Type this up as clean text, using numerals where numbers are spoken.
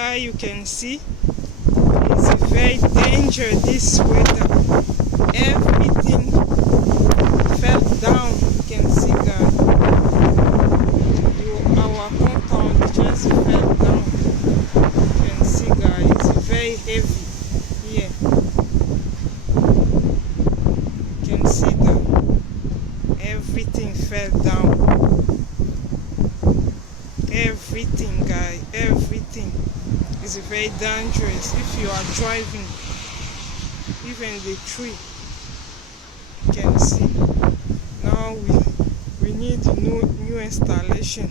guys, you can see it's very dangerous this weather. Everything fell down. You can see guys, our compound just fell down. You can see guys, it's very heavy here. You can see that everything fell down. Everything guys, everything is very dangerous if you are driving. Even the tree, you can see. Now we need new installation.